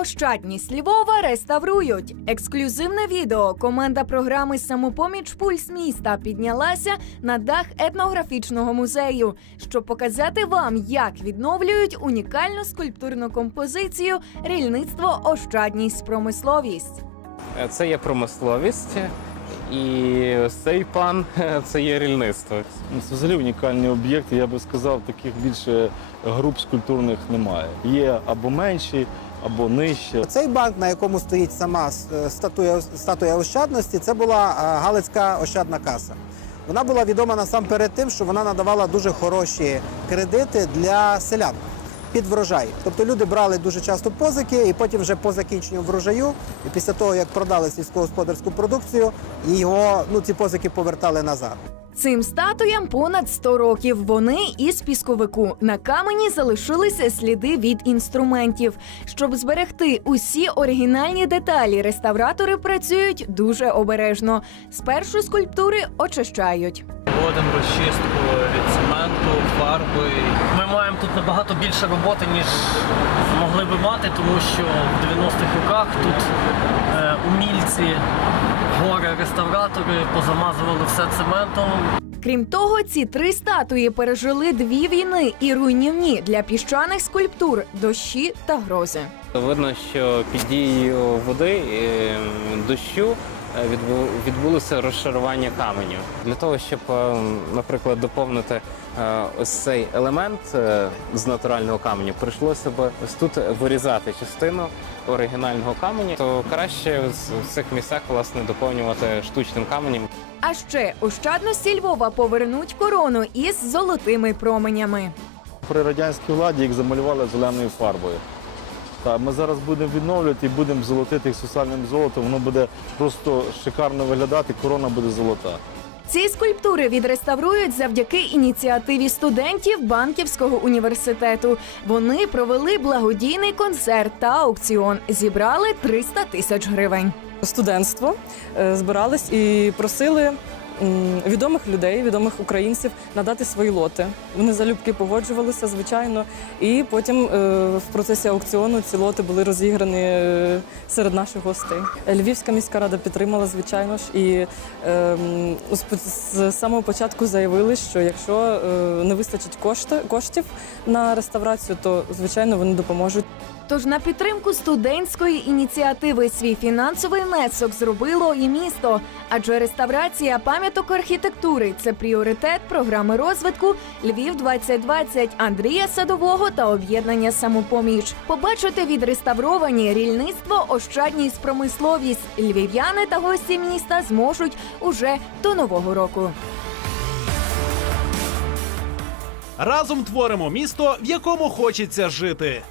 Ощадність Львова реставрують. Ексклюзивне відео. Команда програми Самопоміч Пульс міста піднялася на дах етнографічного музею, щоб показати вам, як відновлюють унікальну скульптурну композицію Рільництво Ощадність промисловість. Е, Це є промисловість, і ось цей пан це є рільництво. Ну, Це взагалі унікальні об'єкти. Я би сказав, таких більше груп скульптурних немає. Є або менші, або нижче. Цей банк, на якому стоїть сама е, статуя, статуя Ощадності, це була е, Галицька Ощадна каса. Вона була відома насамперед тим, що вона надавала дуже хороші кредити для селян під врожай. Тобто люди брали дуже часто позики, і потім вже по закінченню врожаю, і після того як продали сільськогосподарську продукцію, його ну ці позики повертали назад. Цим статуям понад 100 років. Вони із пісковику. На камені залишилися сліди від інструментів. Щоб зберегти усі оригінальні деталі, реставратори працюють дуже обережно. Спершу скульптури очищають. Проводимо розчистку від цементу, фарби. Ми маємо тут набагато більше роботи, ніж могли би мати, тому що в 90-х роках тут умільці, гори, реставратори позамазували все цементом. Крім того, ці три статуї пережили дві війни і руйнівні для піщаних скульптур дощі та грози. Видно, що під дією води е, дощу відбулося розшарування каменю. Для того, щоб, е, наприклад, доповнити е, ось цей елемент е, з натурального каменю, прийшлося б ось тут вирізати частину оригінального каменю, то краще в цих місцях власне доповнювати штучним каменем. А ще ощадності Львова повернуть корону із золотими променями. При радянській владі їх замалювали зеленою фарбою. Та ми зараз будемо відновлювати і будемо золотити їх сусальним золотом. Воно буде просто шикарно виглядати, корона буде золота. Ці скульптури відреставрують завдяки ініціативі студентів банківського університету. Вони провели благодійний концерт та аукціон. Зібрали 300 тисяч гривень. студентство е, збирались і просили відомих людей, відомих українців надати свої лоти. Вони залюбки погоджувалися, звичайно, і потім е, в процесі аукціону ці лоти були розіграні е, серед наших гостей. Львівська міська рада підтримала, звичайно ж, і е, з- з самого початку заявили, що якщо е, не вистачить кошти, коштів на реставрацію, то звичайно вони допоможуть. Тож на підтримку студентської ініціативи свій фінансовий внесок зробило і місто. Адже реставрація пам'яток архітектури це пріоритет програми розвитку Львів 2020 Андрія Садового та об'єднання самопоміч. Побачити відреставровані рільництво, ощадність, промисловість. Львів'яни та гості міста зможуть уже до нового року. Разом творимо місто, в якому хочеться жити.